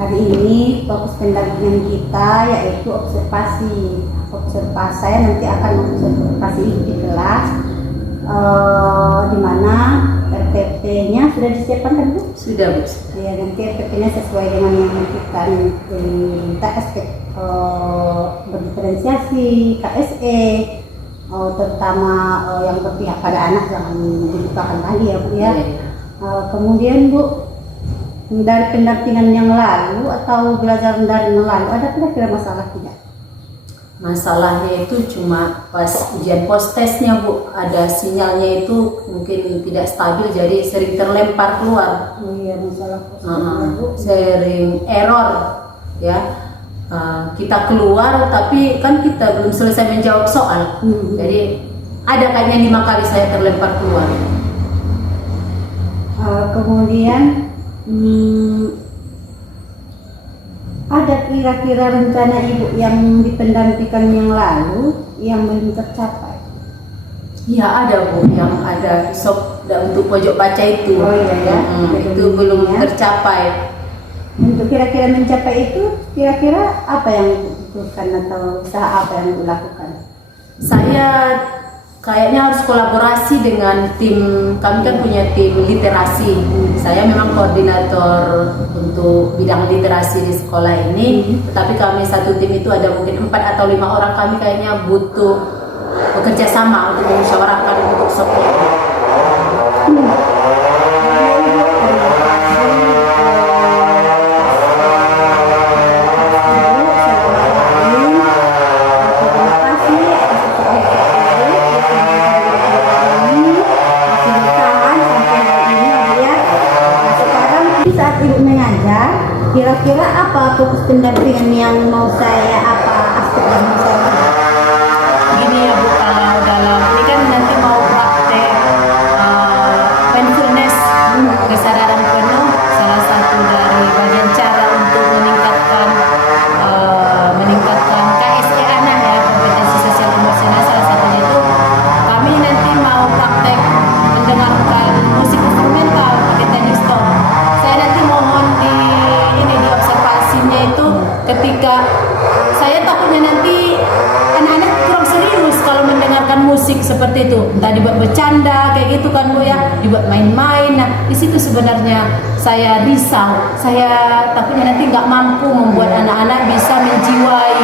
Hari ini fokus pendampingan kita yaitu observasi. Saya nanti akan observasi di kelas, di mana RPP-nya sudah disiapkan kan Bu? Sudah Bu. Ya, nanti RPP-nya sesuai dengan yang kita minta, aspek berdiferensiasi, KSE, terutama yang berpihak pada anak jangan dilupakan lagi ya Bu ya. Kemudian Bu, dari pendampingan yang lalu atau belajar dari yang lalu ada kira-kira masalah tidak? Masalahnya itu cuma pas ujian post-testnya Bu, ada sinyalnya itu mungkin tidak stabil jadi sering terlempar keluar. Oh iya, masalah sering error ya. Kita keluar tapi kan kita belum selesai menjawab soal. Jadi ada kayaknya 5 kali saya terlempar keluar. Kemudian ada kira-kira rencana Ibu yang dipendampingkan yang lalu yang belum tercapai? Ya ada Bu, yang ada untuk pojok baca itu. Oh iya ya. Itu belum tercapai. Untuk kira-kira mencapai itu, kira-kira apa yang dibutuhkan atau usaha apa yang dilakukan? Saya kayaknya harus kolaborasi dengan tim, kami kan punya tim literasi. Saya memang koordinator untuk bidang literasi di sekolah ini, tetapi kami satu tim itu ada mungkin 4 atau 5 orang, kami kayaknya butuh bekerja sama untuk memusyawarahkan untuk support. Saat Ibu mengajar, kira-kira apa fokus pendampingan yang mau saya, apa aspek yang mau saya? Gini ya Bu, kalau dalam ini kan nanti mau praktek mindfulness, kesadaran penuh, salah satu dari bagian cara untuk meningkatkan KSE anak ya, kompetensi sosial emosional, salah satunya itu kami nanti mau praktek mendengarkan musik instrumental pakai teknik stop. Saya nanti mohon di observasinya itu ketika saya takutnya nanti anak-anak kurang serius kalau mendengarkan musik seperti itu, entah dibuat bercanda kayak gitu kan Bu ya, dibuat main-main. Nah di situ sebenarnya saya risau, saya takutnya nanti nggak mampu membuat anak-anak bisa menjiwai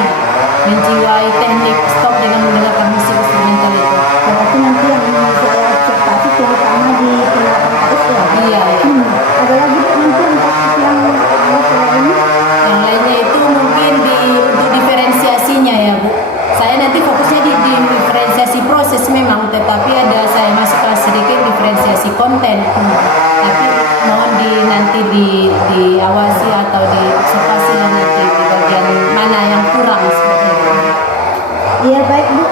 teknik stop dengan mendengarkan musik instrumental itu. Berarti nanti yang saya observasi terutama di penerapan KSE ya? Iya. Ada lagi nanti untuk yang ini? Yang lainnya itu mungkin untuk diferensiasinya ya Bu. Saya nanti fokusnya di diferensiasi proses memang, tetapi saya masukkan sedikit diferensiasi konten. Tapi mohon nanti diawasi atau diobservasi nanti di bagian mana yang kurang seperti itu. Iya baik Bu.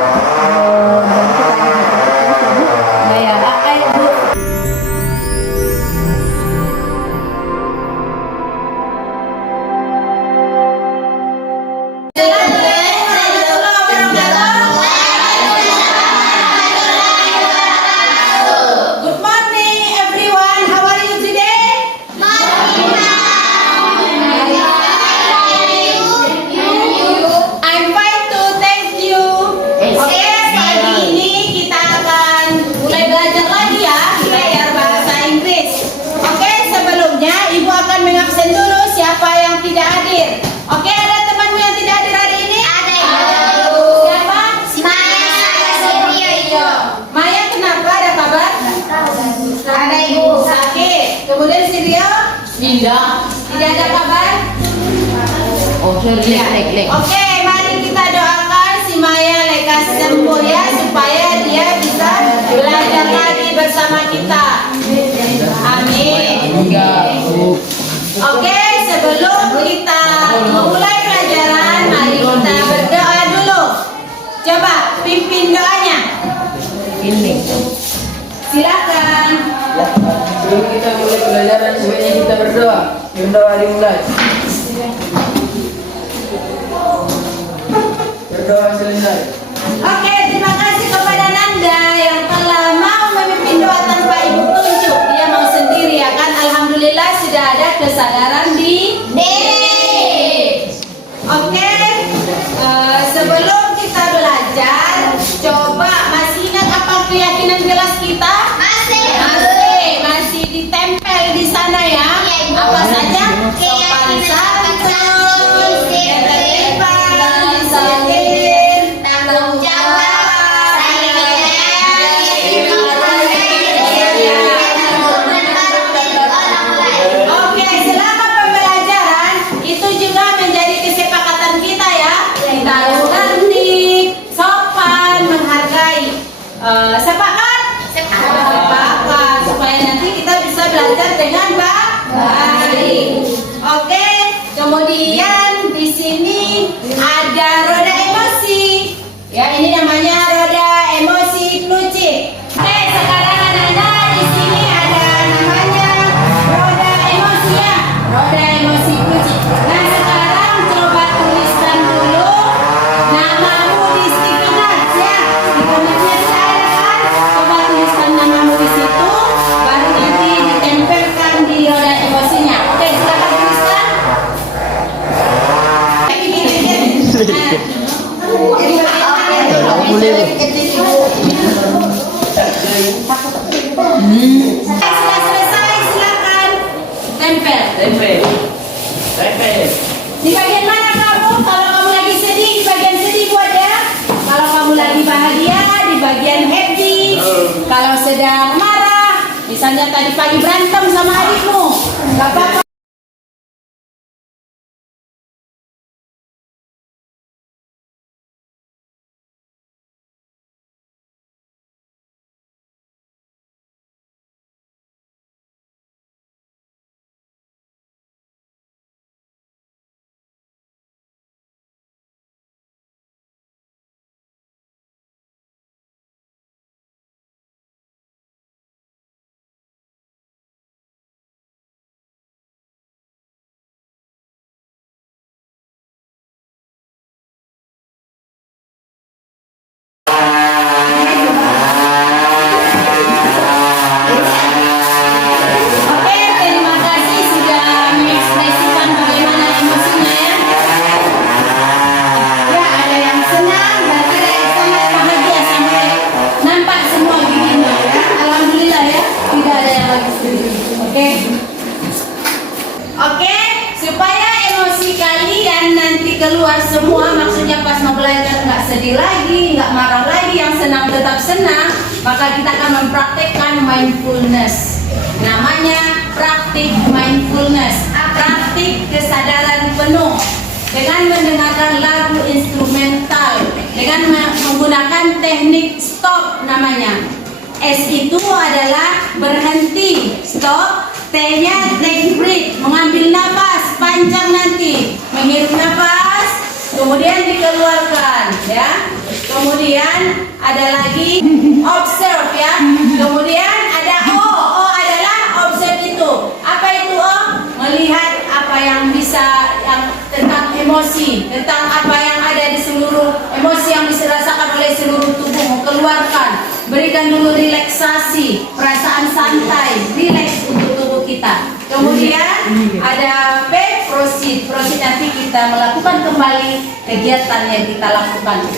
Jadi kita akan berkelas ya Bu. Baik, ayo Bu. Good morning, everyone. How are you today? I'm fine too, thank you. Oke, pagi ini kita akan mulai belajar lagi ya, belajar bahasa Inggris. Oke, sebelumnya Ibu akan mengabsen dulu siapa yang tidak hadir. Oke, ada temanmu yang tidak hadir hari ini? Ada. Siapa? Maya. Maya kenapa? Ada kabar? Ada Ibu. Sakit. Kemudian si Rio? Tidak. Tidak ada kabar? Oh, lek. Oke, mari kita doakan si Maya lekas sembuh ya, supaya dia bisa belajar lagi bersama kita. Amin. Oke, sebelum kita memulai pelajaran, mari kita berdoa dulu. Coba pimpin doanya. Ini. Silakan. Sebelum kita mulai pelajaran, sebaiknya kita berdoa. Berdoa dimulai. Berdoa selesai. Oke, terima kasih kepada Nanda yang telah mau memimpin doa tanpa Ibu tunjuk. Dia mau sendiri ya kan. Alhamdulillah sudah ada kesadaran di diri. tempel di sana ya. Apa saja? Sopan santun, ketertiban, disiplin, tanggung jawab, saling menyayangi, Oke, selama pembelajaran itu juga menjadi kesepakatan kita ya. Kita harus tertib, sopan, menghargai. Sepakat? Sepakat. Supaya nanti kita bisa belajar dengan baik. Oke, kemudian di sini ada roda emosi. Ya, ini namanya roda emosi Plucik. Oke, sekarang anak-anak di sini ada namanya roda emosi ya. Roda emosi Plucik. Nah, sekarang coba tuliskan dulu namamu di sticky notes ya. Sticky notes-nya sudah ada kan? Coba tuliskan namamu di situ, baru nanti ditempelkan di roda emosinya. Oke, silakan tuliskan. Sudah selesai, silakan tempel. Di bagian mana kamu? Kalau kamu lagi sedih, di bagian sedih buat ya. Kalau kamu lagi bahagia, di bagian happy. Kalau sedang marah, misalnya tadi pagi berantem sama adikmu, gak apa-apa. Oke, terima kasih sudah mengekspresikan bagaimana emosinya ya. Ya, ada yang senang dan ada yang sangat bahagia sampai nampak semua giginya ya. Alhamdulillah ya, tidak ada yang lagi sedih. Oke. Oke, supaya emosi kalian nanti keluar semua, maksudnya pas mau belajar nggak sedih lagi, nggak marah lagi, yang senang tetap senang, maka kita akan mempraktekkan mindfulness. Namanya praktik mindfulness, praktik kesadaran penuh dengan mendengarkan lagu instrumental, dengan menggunakan teknik stop namanya. S itu adalah berhenti, stop. T-nya take breath, mengambil nafas panjang nanti, menghirup nafas, kemudian dikeluarkan ya. Kemudian ada lagi observe ya. Kemudian ada O. O adalah observe itu. Apa itu O? Melihat apa yang bisa, yang tentang emosi, tentang apa yang ada di seluruh emosi yang dirasakan oleh seluruh tubuhmu, keluarkan. Berikan dulu relaksasi, perasaan santai, relax untuk tubuh kita. Kemudian ada P, proceed. Proceed nanti kita melakukan kembali kegiatan yang kita lakukan.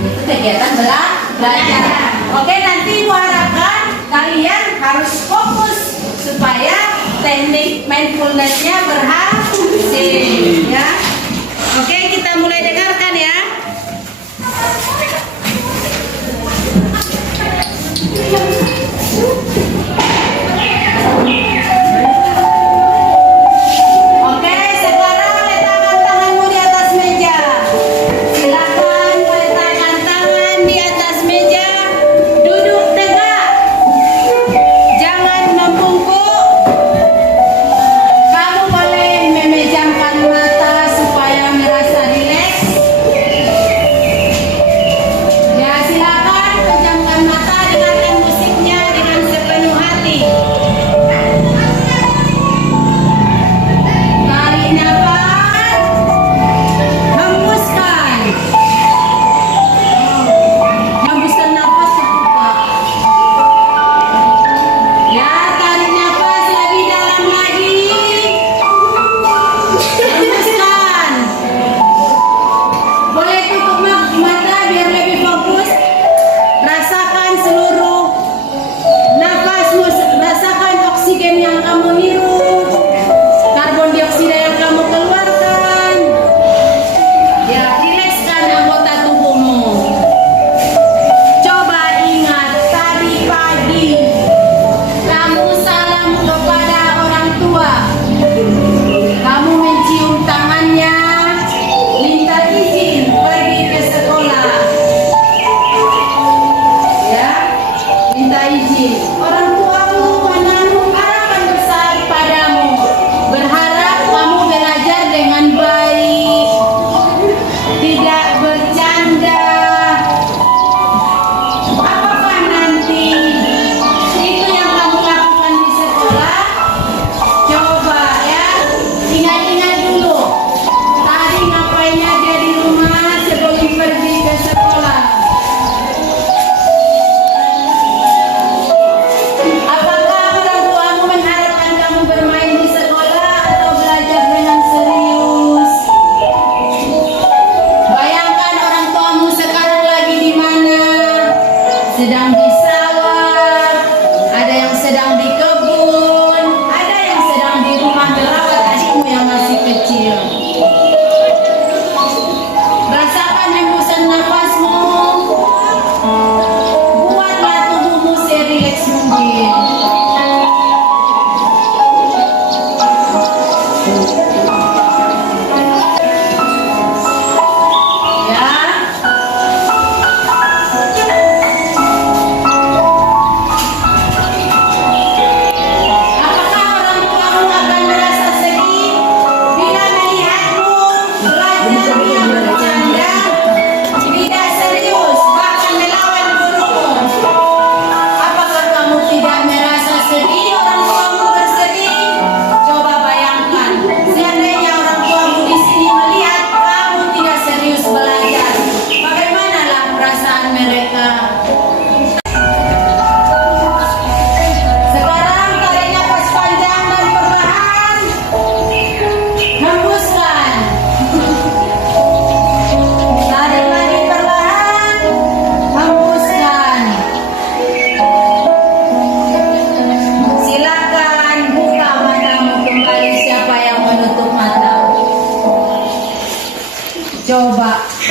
Itu kegiatan belajar. Oke, nanti Ibu harapkan kalian harus fokus supaya teknik mindfulness-nya berhasil ya. Oke, kita mulai dengarkan ya. Oke, sekarang letakkan tanganmu di atas meja. Silakan letakkan tangan di atas meja. Duduk tegak. Jangan membungkuk. Kamu boleh memejamkan mata supaya merasa rileks. Ya, silakan pejamkan mata, dengarkan musik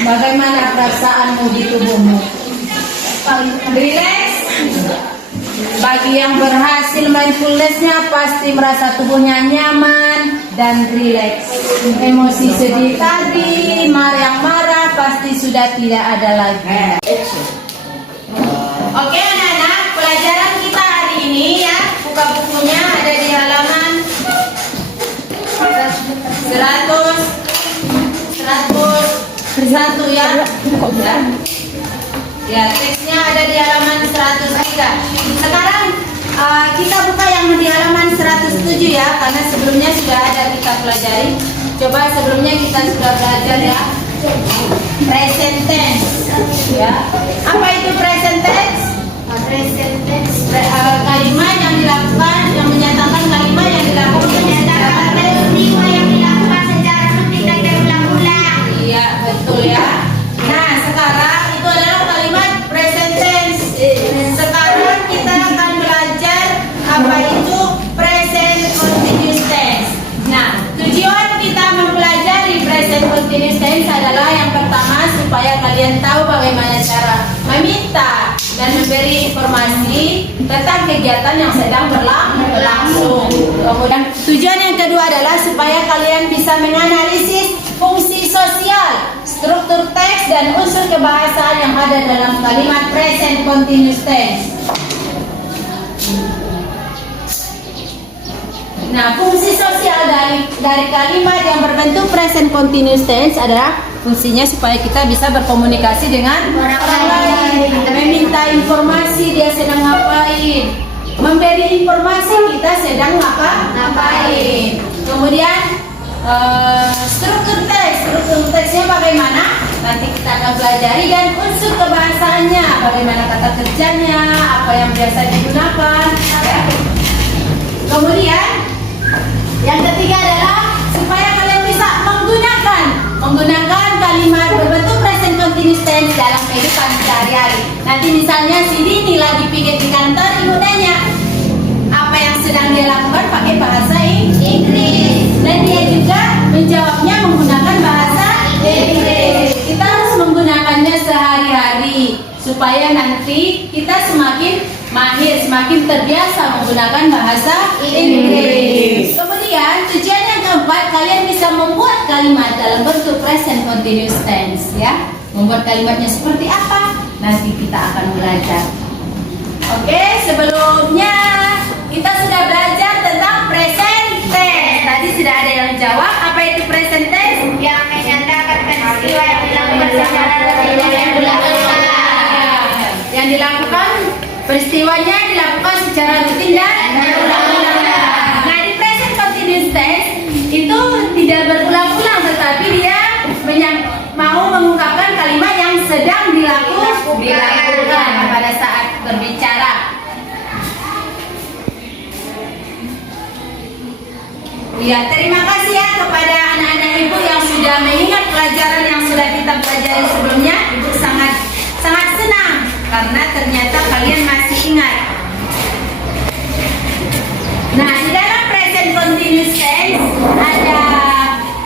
Bagaimana perasaanmu di tubuhmu? Relax. Bagi yang berhasil mindfulness-nya pasti merasa tubuhnya nyaman dan rileks. Emosi sedih tadi, yang marah pasti sudah tidak ada lagi. Oke anak-anak, pelajaran kita hari ini ya, buka bukunya ada di halaman 101 ya. Ya, teksnya ada di halaman 103. Sekarang kita buka yang di halaman 107 ya, karena sebelumnya sudah ada kita pelajari. Coba sebelumnya kita sudah belajar ya. Present tense ya. Apa itu present tense? Present tense kalimat yang dilakukan, yang menyatakan kalimat yang dilakukan peristiwa yang dilakukan secara rutin dan berulang-ulang. Iya, betul ya. Nah, sekarang itu adalah kalimat present tense. Sekarang kita akan belajar apa itu present continuous tense. Nah, tujuan kita mempelajari present continuous tense adalah yang pertama supaya kalian tahu bagaimana cara meminta dan memberi informasi tentang kegiatan yang sedang berlangsung. Kemudian tujuan yang kedua adalah supaya kalian bisa menganalisis fungsi sosial, struktur teks dan unsur kebahasaan yang ada dalam kalimat present continuous tense. Nah, fungsi sosial dari kalimat yang berbentuk present continuous tense adalah fungsinya supaya kita bisa berkomunikasi dengan orang lain, meminta informasi dia sedang ngapain, memberi informasi kita sedang ngapain. Kemudian struktur teksnya bagaimana? Nanti kita akan pelajari, dan unsur kebahasaannya, bagaimana kata kerjanya, apa yang biasa digunakan. Ya. Kemudian yang ketiga adalah supaya kalian bisa menggunakan kalimat berbentuk present continuous tense dalam kehidupan sehari-hari. Nanti misalnya si Dini lagi pikir di kantor, ibu tanya apa yang sedang dia lakukan pakai bahasa Inggris, dan dia juga menjawabnya menggunakan bahasa Inggris. Kita harus menggunakannya sehari-hari supaya nanti kita semakin mahir, semakin terbiasa menggunakan bahasa Inggris. Kemudian tujuan yang keempat, kalian bisa membuat kalimat dalam bentuk present continuous tense ya. Membuat kalimatnya seperti apa? Nanti kita akan belajar. Oke, sebelumnya kita sudah belajar tentang present tense. Tadi sudah ada yang jawab. Apa itu present tense? Yang menyatakan peristiwa yang dilakukan secara rutin dan berulang-ulang. Yang dilakukan, peristiwanya dilakukan secara rutin dan berulang-ulang. Nah, di present continuous tense itu tidak berulang-ulang, tetapi dia mau mengungkapkan kalimat yang sedang dilakukan pada saat berbicara. Ya, terima kasih ya kepada anak-anak ibu yang sudah mengingat pelajaran yang sudah kita pelajari sebelumnya. Ibu sangat senang karena ternyata kalian masih ingat. Nah, di dalam present continuous tense ada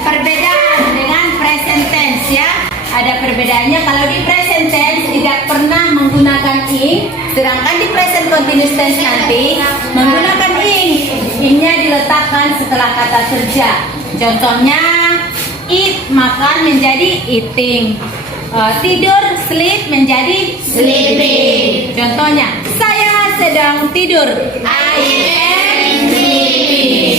perbedaan dengan present tense ya. Ada perbedaannya. Kalau di present tense tidak pernah menggunakan ing, sedangkan di present continuous tense nanti menggunakan ing. Ing-nya diletakkan setelah kata kerja. Contohnya, eat, makan, menjadi eating. Tidur, sleep, menjadi sleeping. Contohnya, saya sedang tidur. I am sleeping.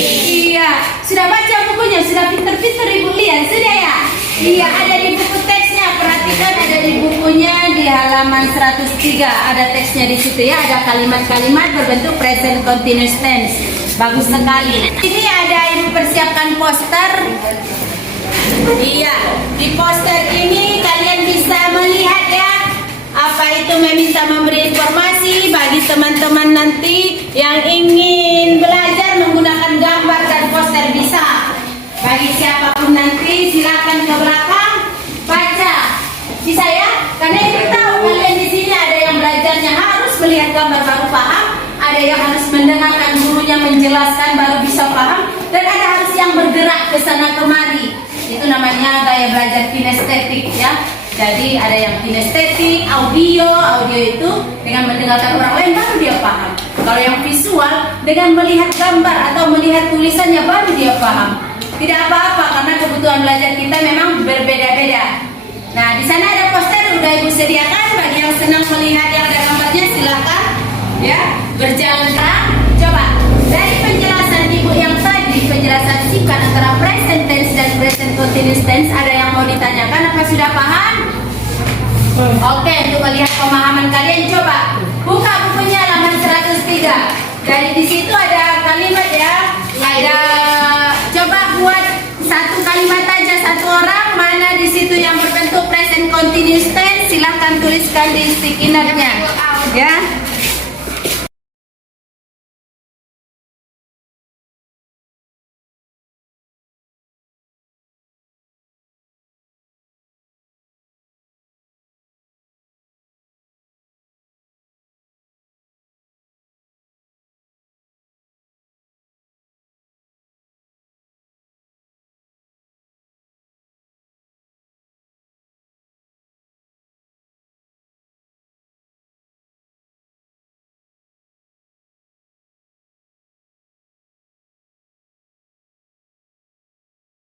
Iya, sudah baca bukunya, sudah pinter-pinter ibu lihat, sudah ya? Iya, ada di buku teksnya. Perhatikan, ada di bukunya di halaman 103. Ada teksnya di situ ya. Ada kalimat-kalimat berbentuk present continuous tense. Bagus sekali. Ini ada ibu persiapkan poster. Iya, di poster ini kalian bisa melihat ya, apa itu meminta memberi informasi bagi teman-teman nanti yang ingin belajar menggunakan gambar dan poster bisa. Bagi siapapun nanti silakan ke belakang baca. Bisa ya? Karena kita tahu kalian di sini ada yang belajarnya harus melihat gambar baru paham, ada yang harus mendengarkan gurunya menjelaskan baru bisa paham, dan ada harus yang bergerak ke sana kemari. Itu namanya gaya belajar kinestetik ya. Jadi ada yang kinestetik, audio itu dengan mendengarkan orang lain baru dia paham. Kalau yang visual dengan melihat gambar atau melihat tulisannya baru dia paham. Tidak apa-apa karena kebutuhan belajar kita memang berbeda-beda. Nah, di sana ada poster udah Ibu sediakan, bagi yang senang melihat yang ada gambarnya silahkan ya berjalan terang. Coba dari penjelasan Ibu yang tadi, penjelasan singkat antara present tense dan present continuous tense, ada yang mau ditanyakan apa sudah paham? Oke, untuk melihat pemahaman kalian coba buka bukunya halaman 103. Dari di situ ada kalimat ya, ada coba buat satu kalimat aja satu orang, mana di situ yang berbentuk present continuous tense, silahkan tuliskan di sticky note-nya ya.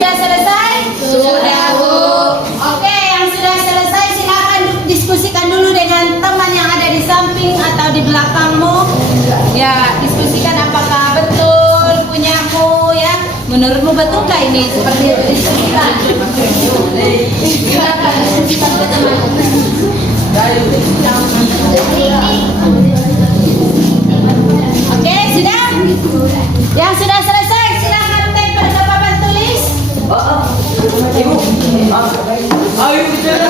Sudah selesai? Sudah, Bu. Oke, yang sudah selesai silakan diskusikan dulu dengan teman yang ada di samping atau di belakangmu. Ya, diskusikan apakah betul punyamu ya. Menurutmu betul nggak ini seperti itu diskusikan? Silakan diskusikan ke teman. Oke, sudah? Yang sudah selesai silakan tempel ke papan tulis. Ibu. Ayo bicara.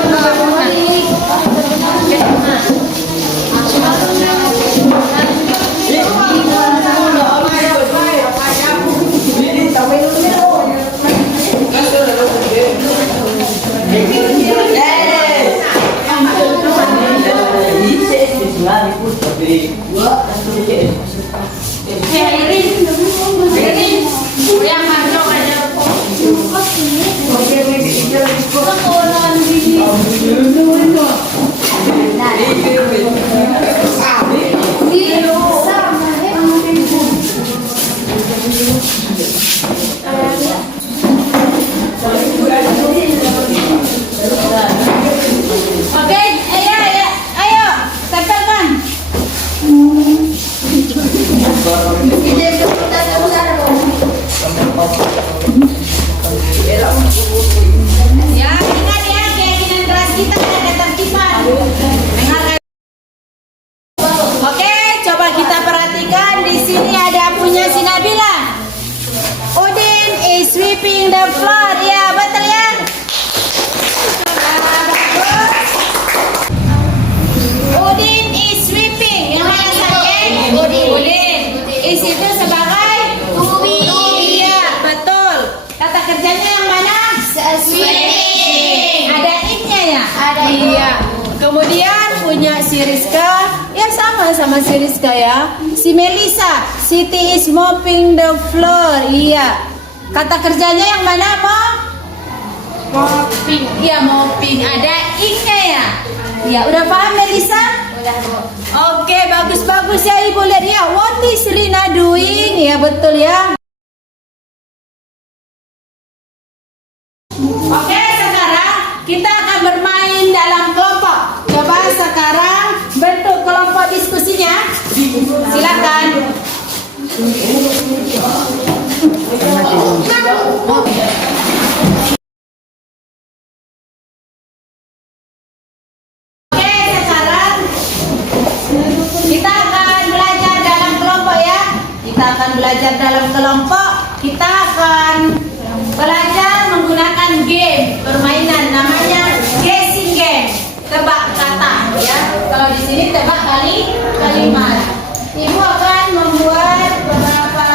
Oke, ayo, tempelkan. Ya, ingat ya, keyakinan keras kita ada ketertiban. Dengarkan. Oke, coba kita perhatikan di sini ada punya si Nabila. Udin is sweeping the floor. Ya, betul ya. Udin is sweeping. Yang mana saja? Udin. Is itu sebagai iya, betul. Kata kerjanya yang mana? Sweeping. Ada ing-nya ya? Ada. Iya. Kemudian punya si Rizka, ya sama si Rizka ya. Si Melisa, Siti is mopping the floor. Iya. Kata kerjanya yang mana, Mom? Mopping. Iya, mopping. Ada ing-nya ya? Iya, udah paham Melisa? Udah, Bu. Oke, bagus-bagus ya Ibu lihat ya. What is Rina doing? Ya, betul ya. Oke, sekarang kita akan bermain dalam kelompok. Coba sekarang bentuk kelompok diskusinya. Silakan. Oke, sekarang kita akan belajar dalam kelompok ya. Kita akan belajar dalam kelompok. Kita akan belajar menggunakan game permainan namanya guessing game, tebak kata ya. Kalau di sini tebak kalimat. Ibu akan membuat beberapa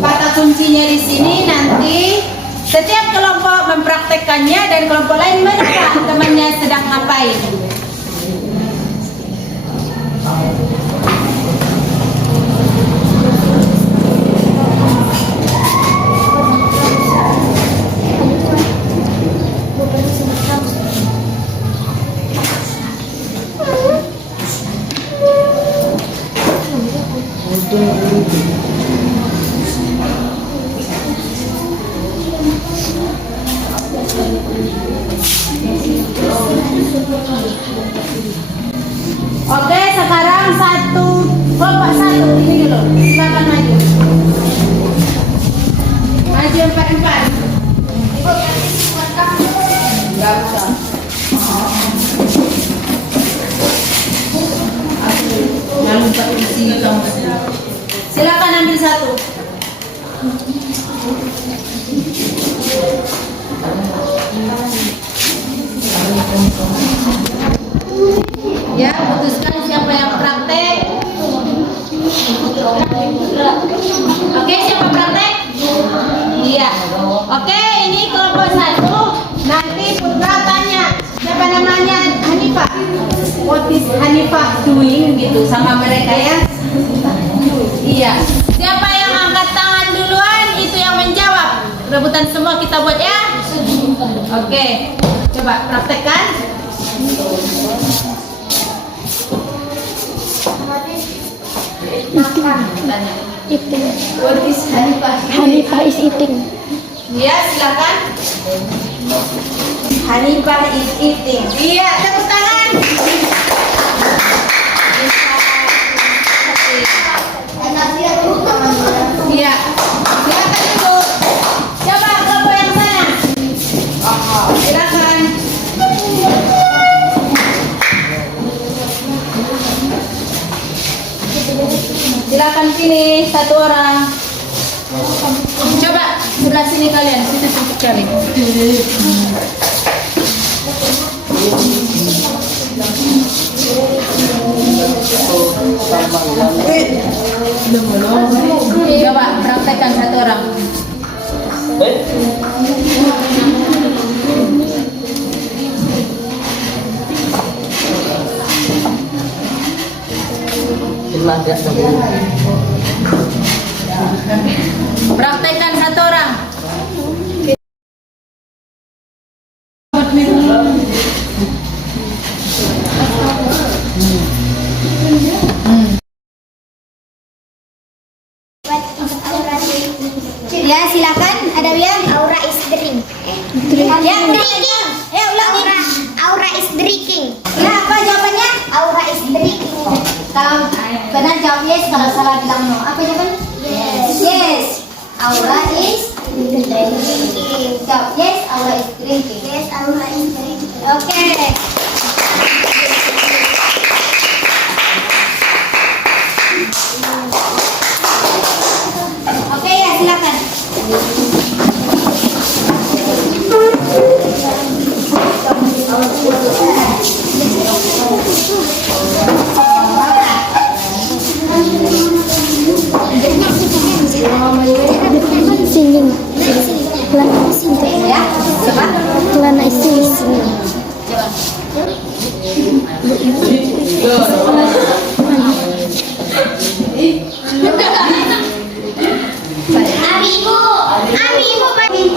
kata kuncinya di sini, nanti setiap kelompok mempraktekkannya dan kelompok lain menebak temannya sedang ngapain. Ya, putuskan siapa yang praktek. Oke, siapa praktek? Iya. Oke, ini kelompok 1. Nanti Putra tanya siapa namanya, Hanifah. What is Hanifah doing gitu sama mereka ya? Iya. Siapa yang angkat tangan duluan itu yang menjawab. Rebutan semua kita buat ya. Oke. Coba praktekkan. Tanya. Eating. What is Hanifah? Hanifah is eating. Iya, silakan. Hanifah is eating. Iya, tepuk tangan. Iya, silakan dulu. Coba kelompok yang sana. Silakan. Silakan pilih satu orang. Coba sebelah sini kalian, kita cari. Coba praktekkan satu orang. Praktekkan satu orang. Ya, silakan. Ada yang Aura is drink. Ya, drinking. Ya, ulang. Aura is drinking. Ya, apa jawabannya? Aura is drinking. Kalau benar jawab yes, kalau salah bilang no. Apa jawabannya? Yes. Yes. Aura is drinking. Jawab yes, Aura is drinking. Yes, Aura is drinking. Oke. Oke, ya silakan. Singing. Lana is singing. Ya, coba. Lana is singing. Abimu, abimu,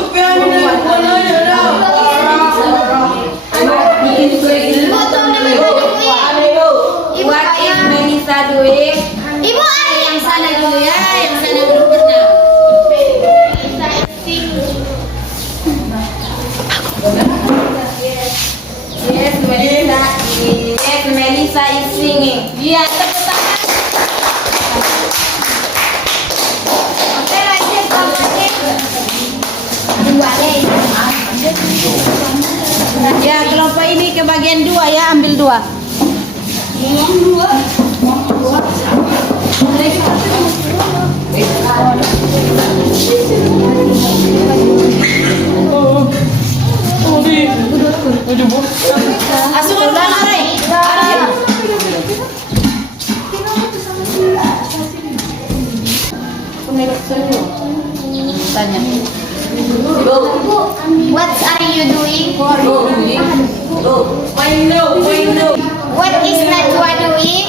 What is Melissa doing? Ibu Ari Yang sana dulu ya, yang sana belum pernah. Yes, Melissa is singing. Iya, tepuk tangan. Oke, lanjut kelompok ya, kelompok ini ke bagian 2 ya, ambil 2. Asukan Rai. Tanya. What are you doing? What What is Najwa doing?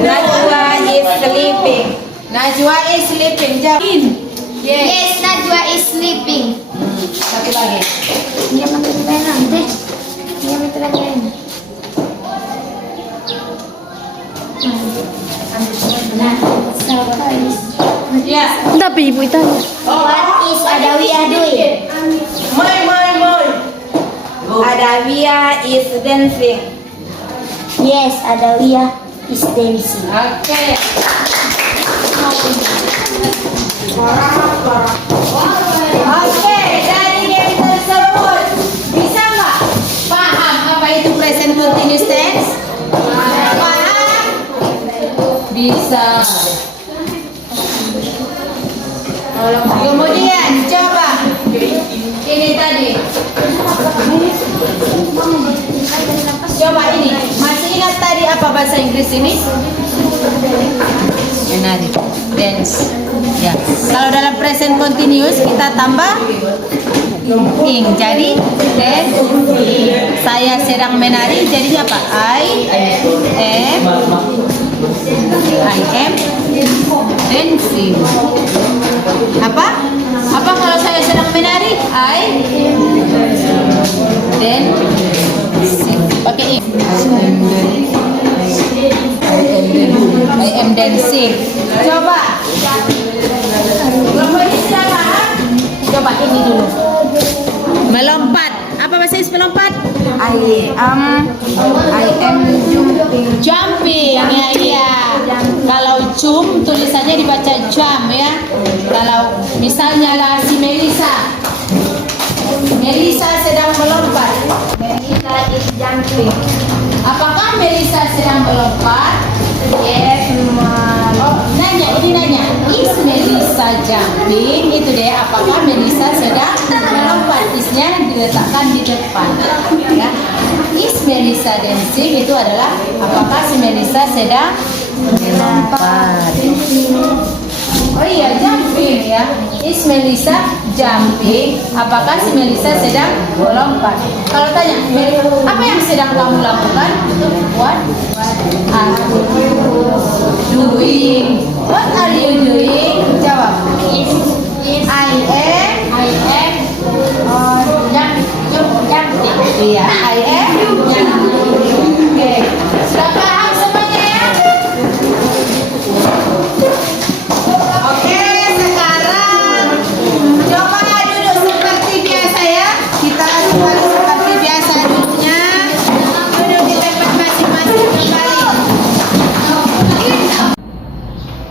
Najwa is sleeping. Najwa is sleeping. Jawab. Yes. Yes, Najwa is sleeping. Satu lagi. Dia makan nanti. Dia makan lagi. Ya. Tapi ibu tanya. What is Adawiyah doing? Adawiyah is dancing. Yes, Adawiyah is dancing. Oke. Oke, dari game tersebut bisa nggak paham apa itu present continuous tense? Paham? Bisa. Kemudian coba ini tadi. Coba ini. Masih ingat tadi apa bahasa Inggris ini? Menari, dance. Ya. Kalau dalam present continuous kita tambah ing. Jadi saya sedang menari. Jadinya apa? I am dancing. Apa? Apa kalau saya sedang menari? I dancing. Pakai ing. I am dancing. Coba. Kelompok ini sudah paham? Coba ini dulu. Melompat. Apa bahasa Inggris melompat? I am jumping. Jumping. Ya, iya. Kalau jump tulisannya dibaca jump ya. Kalau misalnya lah si Melisa. Melisa sedang melompat. Melisa is jumping. Apakah Melisa sedang melompat? Yes, Mom. Oh, nanya, ini nanya. Is Melisa jumping? Itu deh, apakah Melisa sedang melompat? Isnya diletakkan di depan. Ya. Is Melisa dancing? Itu adalah apakah si Melisa sedang melompat? Oh iya, jumping ya. Is Melisa jumping? Apakah si Melisa sedang melompat? Kalau tanya, apa yang sedang kamu lakukan? What are you doing? What are you doing? Jawab. I am jumping. Iya, I am jumping. Oke, sudah paham semuanya ya? Oke, sekarang coba duduk seperti biasa ya. Kita coba seperti biasa duduknya. Duduk di tempat masing-masing kembali.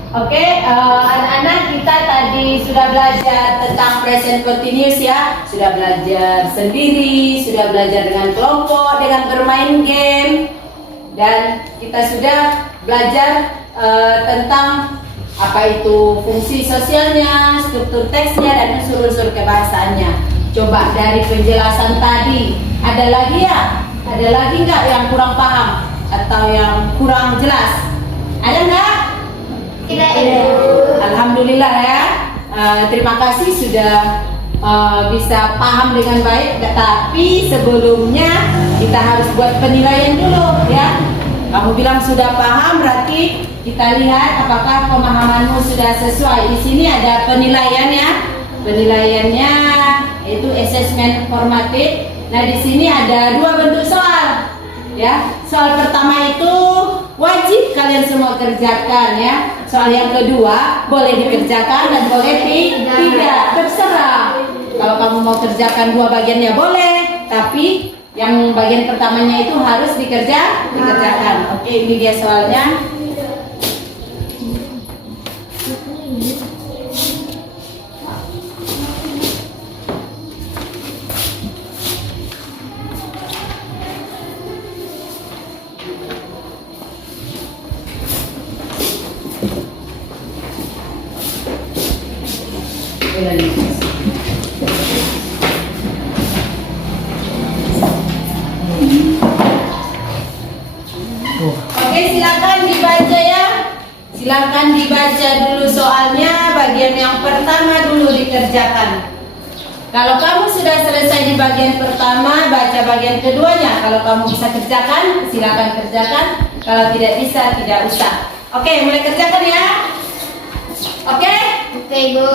Oke, anak-anak kita tadi sudah belajar tentang present continuous ya. Sudah belajar sendiri, sudah belajar dengan kelompok, dengan bermain game. Dan kita sudah belajar tentang apa itu fungsi sosialnya, struktur teksnya, dan unsur-unsur kebahasaannya. Coba dari penjelasan tadi, ada lagi ya? Ada lagi nggak yang kurang paham atau yang kurang jelas? Ada nggak? Tidak. Alhamdulillah ya. Terima kasih sudah bisa paham dengan baik. Tapi sebelumnya kita harus buat penilaian dulu ya. Kamu bilang sudah paham, berarti kita lihat apakah pemahamanmu sudah sesuai. Di sini ada penilaian ya. Penilaiannya itu assessment formatif. Nah, di sini ada dua bentuk soal. Ya, soal pertama itu wajib kalian semua kerjakan ya. Soal yang kedua boleh dikerjakan dan boleh tidak, terserah. Kalau kamu mau kerjakan dua bagiannya boleh, tapi yang bagian pertamanya itu harus dikerjakan. Oke, ini dia soalnya. Oke, silakan dibaca ya. Silakan dibaca dulu soalnya, bagian yang pertama dulu dikerjakan. Kalau kamu sudah selesai di bagian pertama, baca bagian keduanya. Kalau kamu bisa kerjakan, silakan kerjakan. Kalau tidak bisa, tidak usah. Oke, mulai kerjakan ya. Oke? Oke, Bu.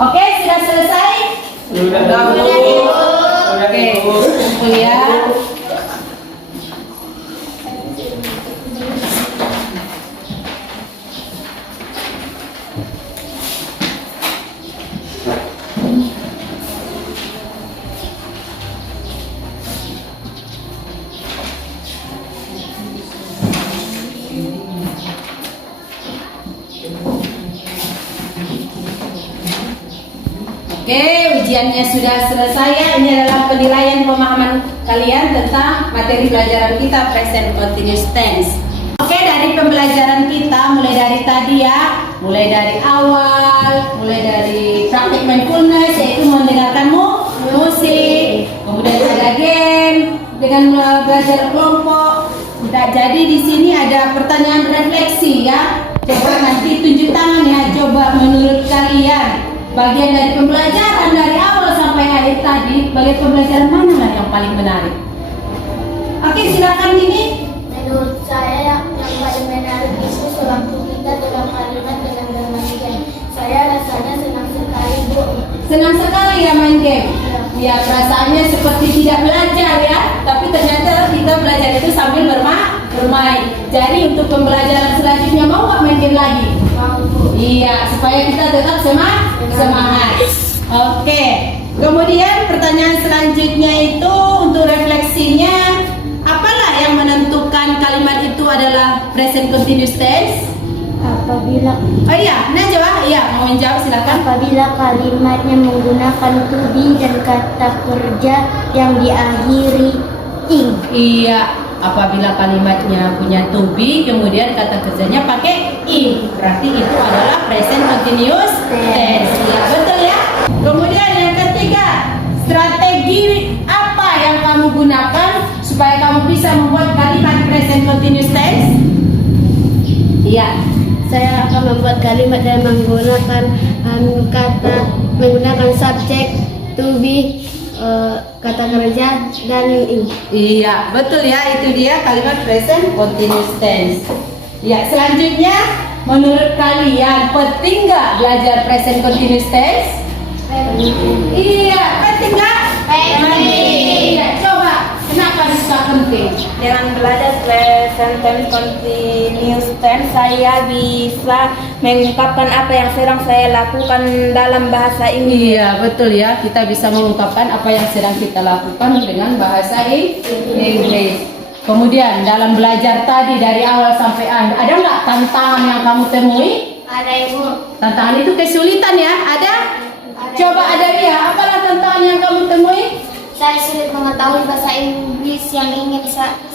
Oke, sudah selesai? Sudah. Oke, kumpul ya. Oke, ujiannya sudah selesai ya. Ini adalah penilaian pemahaman kalian tentang materi pelajaran kita present continuous tense. Oke, dari pembelajaran kita mulai dari tadi ya, mulai dari awal, mulai dari praktik mindfulness yaitu mendengarkan musik, kemudian ada game dengan belajar kelompok. Jadi di sini ada pertanyaan refleksi ya. Coba nanti tunjuk tangan ya. Coba menurut kalian bagian dari pembelajaran dari awal sampai akhir tadi, bagian pembelajaran mana lah yang paling menarik? Oke, silakan ini. Menurut saya yang paling menarik itu sewaktu kita dalam kalimat dengan bermain game. Saya rasanya senang sekali, Bu. Senang sekali ya main game. Ya, perasaannya seperti tidak belajar ya, tapi ternyata kita belajar itu sambil bermain. Jadi untuk pembelajaran selanjutnya mau nggak main game lagi? Mau, Bu. Iya, supaya kita tetap semangat. Oke. Kemudian pertanyaan selanjutnya itu untuk refleksinya, apalah yang menentukan kalimat itu adalah present continuous tense? Apabila Oh iya, nah coba, iya mau menjawab silakan. apabila kalimatnya menggunakan to be dan kata kerja yang diakhiri ing. Iya, apabila kalimatnya punya to be, kemudian kata kerjanya pakai ing, berarti itu adalah present continuous tense. Iya, betul ya. Kemudian yang ketiga, strategi apa yang kamu gunakan supaya kamu bisa membuat kalimat present continuous tense? Iya. Saya akan membuat kalimat dan menggunakan menggunakan subjek to be, kata kerja dan ing. Iya, betul ya, itu dia kalimat present continuous tense. Ya, selanjutnya menurut kalian penting nggak belajar present continuous tense? Iya, penting nggak? Penting. Iya, coba, kenapa bisa penting? Dengan belajar present tense continuous tense, saya bisa mengungkapkan apa yang sedang saya lakukan dalam bahasa Inggris. Iya, betul ya, kita bisa mengungkapkan apa yang sedang kita lakukan dengan bahasa Inggris. Kemudian dalam belajar tadi dari awal sampai akhir, ada nggak tantangan yang kamu temui? Ada, Ibu. Tantangan itu kesulitan ya, ada? Coba ada ya, apalah tantangan yang kamu temui? Saya sulit mengetahui bahasa Inggris yang ingin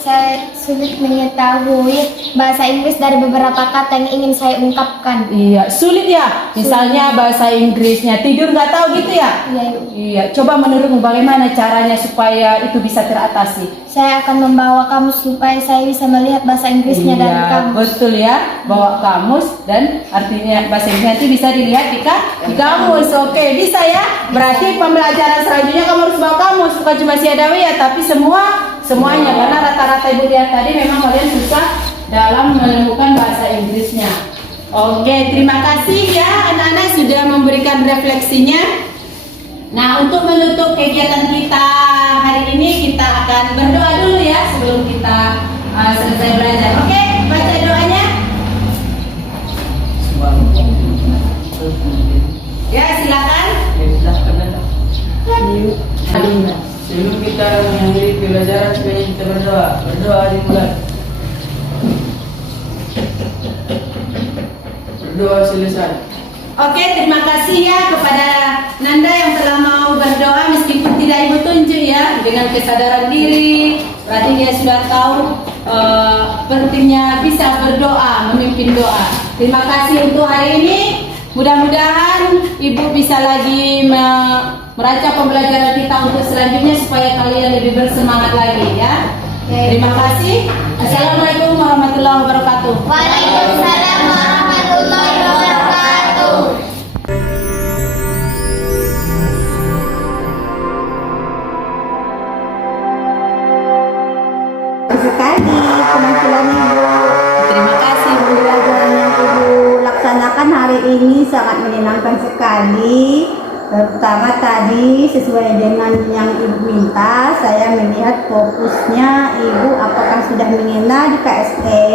saya sulit mengetahui bahasa Inggris dari beberapa kata yang ingin saya ungkapkan. Iya, sulit ya. Misalnya bahasa Inggrisnya tidur nggak tahu gitu ya? Iya, Ibu. Iya, coba menurutmu bagaimana caranya supaya itu bisa teratasi? Saya akan membawa kamus supaya saya bisa melihat bahasa Inggrisnya dari Iya, kamus. betul ya. Bawa kamus dan artinya bahasa Inggris nanti bisa dilihat di kamus. Oke, bisa ya. Berarti pembelajaran selanjutnya kamu harus bawa kamus, bukan cuma siadawi ya, tapi semuanya karena rata-rata ibu lihat tadi memang kalian susah dalam menemukan bahasa Inggrisnya. Oke, terima kasih ya anak-anak sudah memberikan refleksinya. Nah, untuk menutup kegiatan kita hari ini kita akan berdoa dulu ya sebelum kita selesai belajar. Oke, baca doanya. Ya, silakan. Sebelum kita mengakhiri pelajaran, sebaiknya kita berdoa dimulai. Berdoa selesai. Oke, terima kasih ya kepada Nanda yang telah mau berdoa meskipun tidak ibu tunjuk ya, dengan kesadaran diri. Berarti dia sudah tahu pentingnya bisa berdoa, memimpin doa. Terima kasih untuk hari ini. Mudah-mudahan ibu bisa lagi merancang pembelajaran kita untuk selanjutnya supaya kalian lebih bersemangat lagi ya. Terima kasih. Assalamualaikum warahmatullahi wabarakatuh. Waalaikumsalam warahmatullahi wabarakatuh. Sekali penampilan Ibu. Terima kasih Bu. Pembelajaran yang Ibu laksanakan hari ini sangat menyenangkan sekali. Pertama tadi sesuai dengan yang Ibu minta, saya melihat fokusnya Ibu apakah sudah mengenal di KSE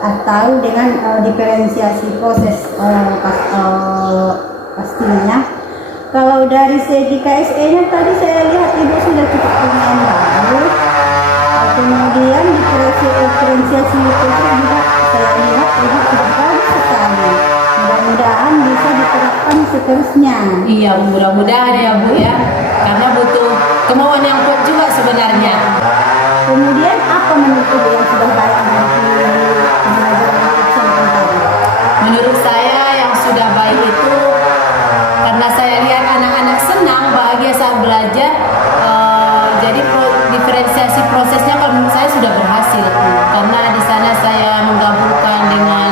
atau dengan diferensiasi proses pastinya. Kalau dari segi KSE-nya tadi saya lihat Ibu sudah cukup mengenal. Kemudian diferensiasi proses juga saya lihat Ibu cukup bagus sekali. Mudah-mudahan bisa diterapkan harapan seterusnya. Iya, mudah-mudahan ya Bu ya, karena butuh kemauan yang kuat juga sebenarnya. Kemudian apa menurut Ibu yang sudah baik dari pembelajaran sampai tadi? Menurut saya yang sudah baik itu karena saya lihat anak-anak senang, bahagia saat belajar, jadi diferensiasi prosesnya kalau menurut saya sudah berhasil. Karena di sana saya menggabungkan dengan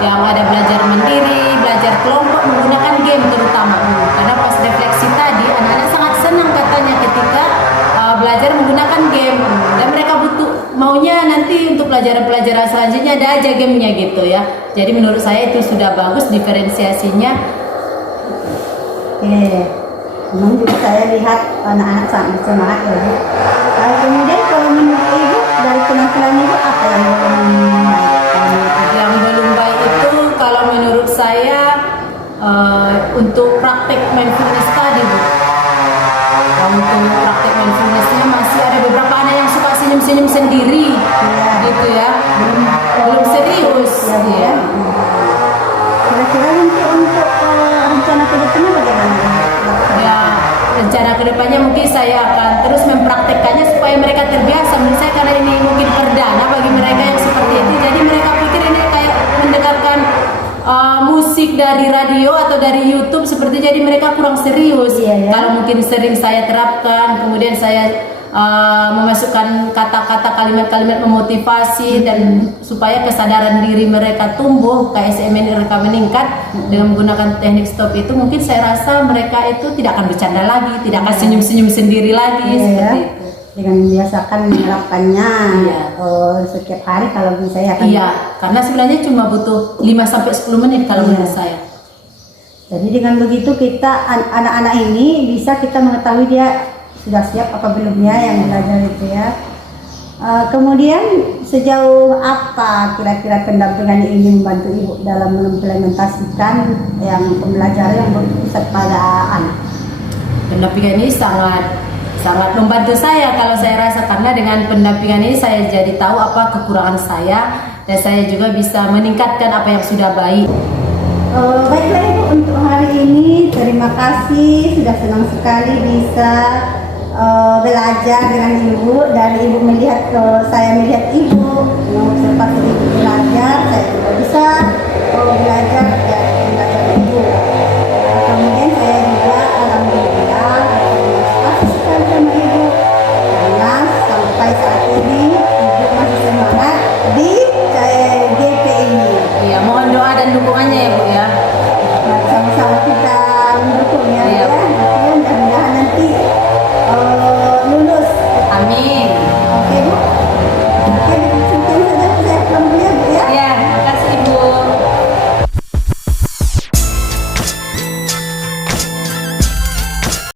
yang ada belajar mandiri, belajar kelompok menggunakan game terutama. Karena pas refleksi tadi anak-anak sangat senang katanya ketika belajar menggunakan game, dan mereka butuh maunya nanti untuk pelajaran-pelajaran selanjutnya ada aja gamenya gitu ya. Jadi menurut saya itu sudah bagus diferensiasinya. Memang juga saya lihat anak-anak sangat bersemangat ya Bu. Kemudian kalau menurut Ibu dari penampilan Ibu apa yang belum baik? Yang belum baik itu kalau menurut saya untuk praktek mindfulness tadi Bu. Untuk praktek mindfulnessnya masih ada beberapa anak yang suka senyum-senyum sendiri, gitu ya, belum serius. Ya. Kira-kira untuk rencana ke depannya bagaimana? Ya, rencana kedepannya mungkin saya akan terus mempraktekkannya supaya mereka terbiasa. Menurut saya karena ini mungkin perdana bagi mereka yang seperti itu, jadi mereka pikir ini kayak mendengarkan musik dari radio atau dari YouTube seperti, jadi mereka kurang serius. Kalau mungkin sering saya terapkan, kemudian saya memasukkan kata-kata kalimat-kalimat memotivasi dan supaya kesadaran diri mereka tumbuh, KSM mereka meningkat dengan menggunakan teknik stop itu, mungkin saya rasa mereka itu tidak akan bercanda lagi, tidak akan senyum-senyum sendiri lagi seperti itu. Dengan membiasakan menerapkannya setiap hari kalau bisa ya kan. Iya, karena sebenarnya cuma butuh 5-10 menit kalau menurut saya. Jadi dengan begitu kita anak-anak ini bisa kita mengetahui dia sudah siap apa belumnya yang belajar itu ya. Kemudian sejauh apa kira-kira pendampingan ini membantu Ibu dalam mengimplementasikan yang pembelajaran yang berpusat pada anak? Pendampingan ini sangat membantu saya kalau saya rasa, karena dengan pendampingan ini saya jadi tahu apa kekurangan saya dan saya juga bisa meningkatkan apa yang sudah baik. Baiklah Ibu, untuk hari ini terima kasih, sudah senang sekali bisa belajar dengan Ibu. Dari Ibu melihat saya melihat Ibu, mengobservasi Ibu belajar, saya juga bisa belajar dari pembelajaran Ibu. Kemudian saya juga alhamdulillah terima sekali sama Ibu karena sampai saat ini Ibu masih semangat di GP ini. Iya, mohon doa dan dukungannya ya Bu ya. Sama-sama kita mendukung ya. Iya,